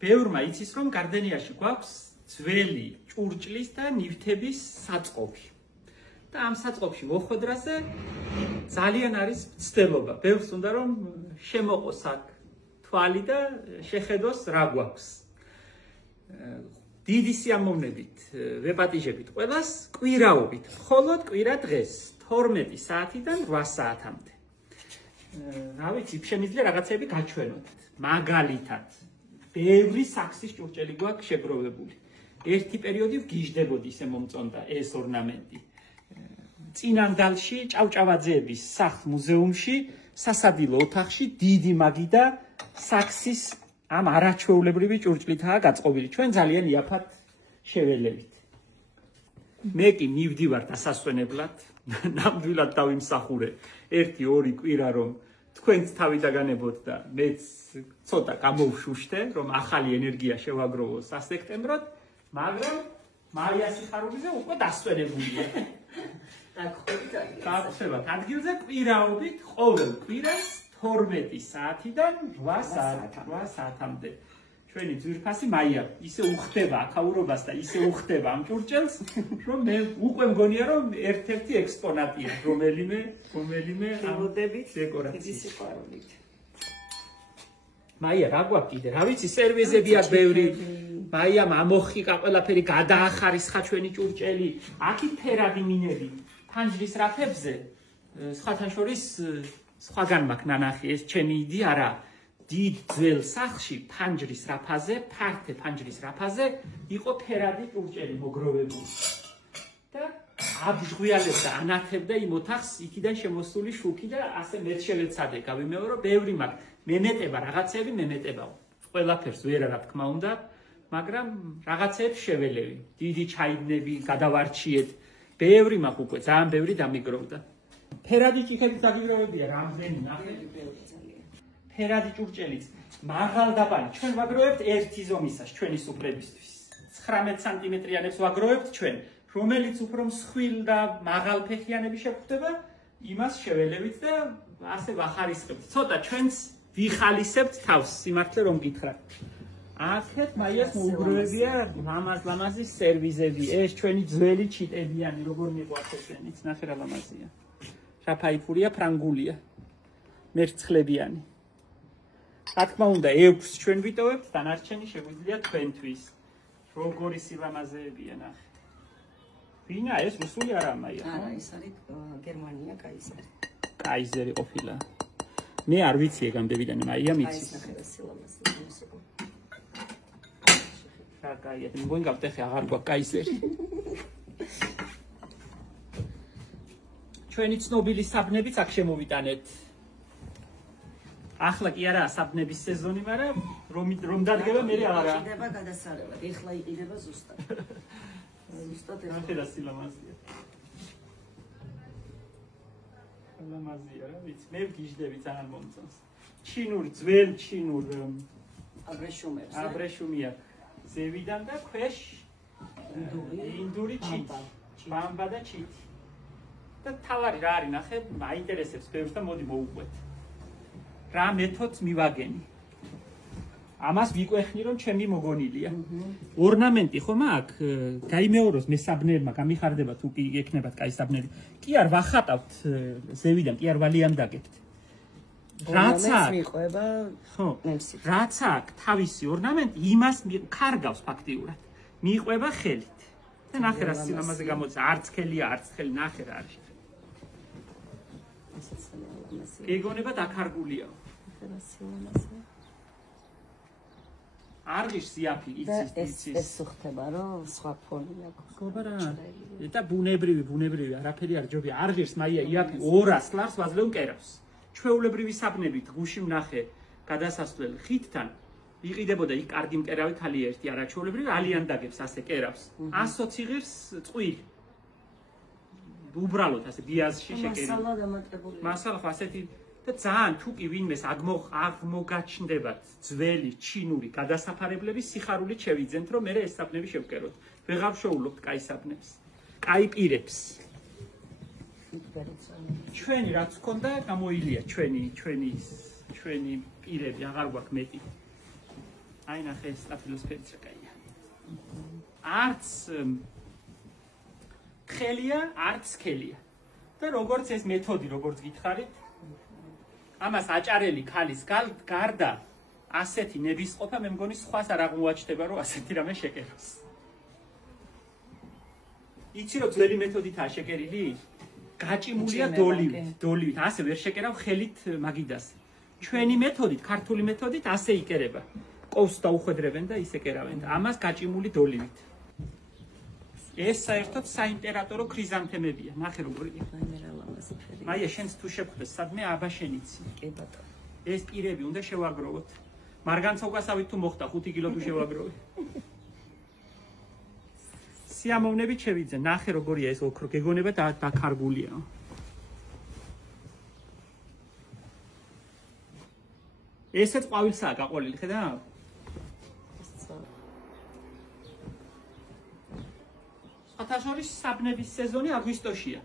ბევრმა იცის, რომ გარდენიაში გვაქვს ძველი ჭურჭლის და ნივთების საწყობი. და ამ საწყობში მოხვედრაზე ძალიან არის მცდელობა. ბევრს უნდა რომ შემოყოს აქ თვალი და შეხედოს რა გვაქვს. დიდი სიამოვნებით ვეპატიჟებით ყველას კვირაობით, მხოლოდ კვირა დღეს 12 საათიდან 8 საათამდე. რა ვიცი, შემიძლია რაღაცები გაჩვენოთ. მაგალითად, ბევრი საქსის ჭურჭელი გვაქვს შეგროვებული. ერთი პერიოდი ვგიჟდებოდი ისე მომწონდა ეს ორნამენტი. წინანდალში ჭავჭავაძეების სახლ-მუზეუმში სასადილო ოთახში დიდი მაგი და საქსის ამ არაჩვეულებრივი ჭურჭლითაა გაწყობილი. ჩვენ ძალიან იაფად შეველებით. მე კი მივდივარ დასასვენებლად, ნამდვილად დავიმსახურე 1-2 კვირა რომ თქვენც თავი დაგანებოთ და მეც ცოტა გამოვშუშტე, რომ ახალი ენერგია შევაგროვო სასექტემბროდ, მაგრამ მაია სიხარულიძე უკვე დასვენებულია. გაგხვევათ ადგილზე კვირაობით ყოველ კვირას 12 საათიდან 8 საათამდე. ჩვენი ძვირფასი მაია ისე უხდება აქაურობას და ისე უხდება ამ ჭურჭელს, რომ მე უკვე მგონია რომ ერთ-ერთი ექსპონატია, რომელიმე დეკორაციის სიყვარულით. მაია რა გვაქვს კიდე? რა ვიცი, სერვიზებია ბევრი. მაიამ ამოხიკა ყველაფერი გადაახარისხა ჩვენი ჭურჭელი. აქით ფერადი მინები ფანჯრის რაფებზე, სხვათან შორის სხვაგან მაქვს ნანახი, ეს ჩემი იდეა არა. დიდ ძველ სახლში ფანჯრის რაფაზე, ფართე ფანჯრის რაფაზე იყო ფერადი ჭურჭელი მოგროვებული. და აბჟღვიალებდა, ანათებდა იმ ოთახს იქიდან შემოსული შუქი და ასე მეც შევეცადე, გავიმეორო, ბევრი მაქვს. მემეტება რაღაცები მემეტებაო. ყველაფერს ვერ რა თქმა უნდა, მაგრამ რაღაცებს შეველევი. დიდი ჩაიდნები გადავარჩიეთ. ბევრი მაქვს უკვე, ძალიან ბევრი დამიგროვდა. ფერადი ჭიქებით დაგიგროვებია რამდენი ნახე? ფერადი ჭურჭელიც მაღალ დაბალი. ჩვენ ვაგროვებთ ერთი ზომისას ჩვენი სუფრებისთვის. 19 სანტიმეტრიანებს ვაგროვებთ ჩვენ, რომელიც უფრო მსხვილ და მაღალფეხიანები შეგვხვდება, იმას შეველევით და ასე ვახარისხებთ. ცოტა ჩვენც ვიხალისებთ თავს, სიმართლე რომ გითხრათ. აქეთ მაიას მოუგროვებია ლამაზი სერვიზები. ეს ჩვენი ძველი ჩიტებიანი, როგორ მიყვართ ესენიც, ნახე რა ლამაზია. შაფაიფურია, ფრანგულია. მერცხლებიანი. რა თქმა უნდა, 6 ჩვენ ვიტოვებთ, დანარჩენი შეგვიძლია თქვენთვის. როგორი სილამაზეებია, ნახე. ვინა ეს რუსული არა მაია? არა, ეს არის გერმანია, კაიზერი. კაიზერი ყოფილა. მე არ ვიცი ეგამდევიდან, მაია მიცის. ნახე რა სილამაზე. რა კაია, მგონი გავტეხე აღარ გვაქვს კაიზერი. ჩვენი ცნობილი საბნებიც აქ შემოვიტანეთ. ახლა კი არა საბნების სეზონი, მაგრამ რომ დადგება მე არა. იყიდება გადასარევად, ეხლა იყიდება ზუსტად. ზუსტად ეხლა რა სილამაზია. ლამაზია, რა ვიცი, მე ვგიჟდები ძალიან მომწონს. ჩინური, ძველ ჩინურ აბრეშუმებს. აბრეშუმია. ზევიდან და ქვეშ ინდური ჩიტი, ბამბა და ჩიტი. და თავარი რა არის, ნახე, მაინტერესებს ბევრს და მოდი მოვუყვეთ. რა მეთოდს მივაგენი. ამას ვიკვეხნი რომ ჩემი მოგონილია. ორნამენტი ხომ აქ გაიმეოროს მესაბნერმა, გამიხარდება თუ კი ექნებათ კაი საბნერი. კი არ ვახატავთ ზევიდან, კი არ ვალიანდაგებთ. რაც აქ მიყვება, ხო, რაც აქ თავისი ორნამენტი იმას კარგავს ფაქტიურად. მიყვება ხელით. და ნახე რა სილამაზე გამოდის, არც ხელია, არც ხელი, ნახე რა არის. გეგონება დაკარგულია. არღის ზიაფი იცის. ეს ხდება რომ სხვა ფონი აქვს. გობარა. და ბუნებრივი, არაფერი არ ჯობია. არღის მაია იაფი 200 ლარს ვაძლევ მკერავს. ჩვეულებრივი საბნებით გუში ვნახე გადასასვლელ ხიდთან იყიდებოდა იქ კარგი მკერავი ქალი ერთი არაჩვეულებრივი ალიანდაგებს ასე კერავს 120 ღირს წყვილი უბრალოდ ასე ბიაზში შეკერილი მასალა დამატებული მასალა ასეთი და ძალიან თუ კი ვინმეს აღმოგაჩნდებათ ძველი ჩინური გადასაფარებლების სიხარულით შევიძენთ რომ მე ეს საბნები შევკეროთ ვეღარ შოულობთ კაი საბნებს კაი პირებს ჩვენი რაც ჰქონდა გამოილია ჩვენი პირები აღარ გვაქვს მეტი აი ნახე სტაფილოს ფერიც რა კაია. არც ხელია, არც სქელია. და როგორც ეს მეთოდი, როგორც გითხარით, ამას აჭარელი ქალის გარდა ასეთი ნებისყოფა მე მგონი სხვას არ აღმოაჩნდება, რომ ასეთი რამე შეკეროს. იცი რომ ძველი მეთოდითაა შეკერილი? გაჭიმულია დოლივით, ასე ვერ შეკერავ ხელით მაგიდას. ჩვენი მეთოდით, ქართული მეთოდით ასე იკერება. ყოვს დაუხვედრებენ და ისე კერავენ. ამას გაჭიმული დოლივით. ეს საერთოდ საიმპერატორო ქრიზანთემებია. ნახე როგორია. მაია შენს თუ შეგხვდეს სადმე აბა შენიცი. კი ბატონო. ეს პირები უნდა შევაგროვოთ. მარგანცა უკასავით თუ მოხდა 5 კილო თუ შევაგროვე. სიამოვნებით შევიძე. ნახე როგორია ეს ოქრო. გეგონება დაქარგულია. ესეც ყვავილსაა გაყოლილი, ხედავ? სათავშორის საბნების სეზონი აგვისტოშია.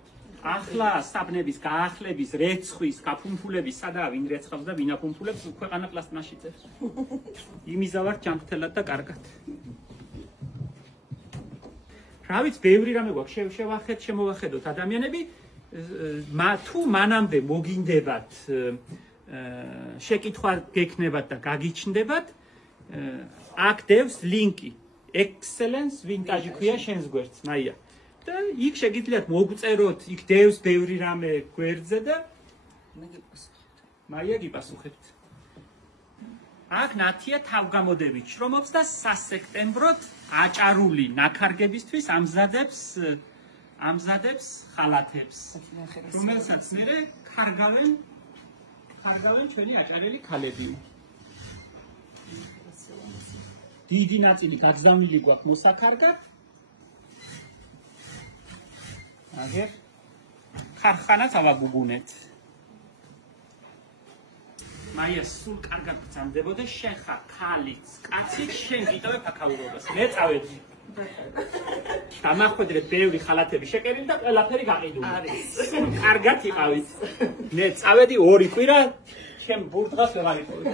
ახლა საბნების გაახლების, რეცხვის, გაფუმფულების, სადაა ვინ რეცხავს და ვინ აფუმფულებს, ქვეყანა პლასტმასში წერს. იმიზავართ ჯანმრთელად და კარგად. რა ვიცი, ბევრი რამე გვაქვს, შემოვახედოთ ადამიანები, თუ მანამდე მოგინდებათ შეკითხვა გექნებათ და გაგიჩნდებათ, აქ დევს ლინკი Excellence Vintage ქვია შენს გვერდს, მაია. და იქ შეგიძლიათ მოგწეროთ, იქ დევს ბევრი რამე გვერდზე და მაია გიპასუხებთ. აქ ნათია თავგამოდებით შრომობს და სასექტემბროდ აჭარული ნაქარგებისთვის ამზადებს ხალათებს, რომელსაც მერე ხარგავენ ჩვენი აჭარელი ქალები. დიდი ნაწილი გაგზავნილი გვაქვს მოსაქარგად. აგერ ხარხანაც ავაგუგუნეთ. მაია სულ კარგად გძანდებოდა შენ ხარ ქალიც, კაციც, შენ გიტოვებ აქაურობას. მე წავედი. დამახვედრე ბევრი ხალათები შეკერილი და ყველაფერი გაყიდული. არის. კარგად იყავით. მე წავედი 2 კვირა, ჩემ ბურდღას ვეღარ იყოვე.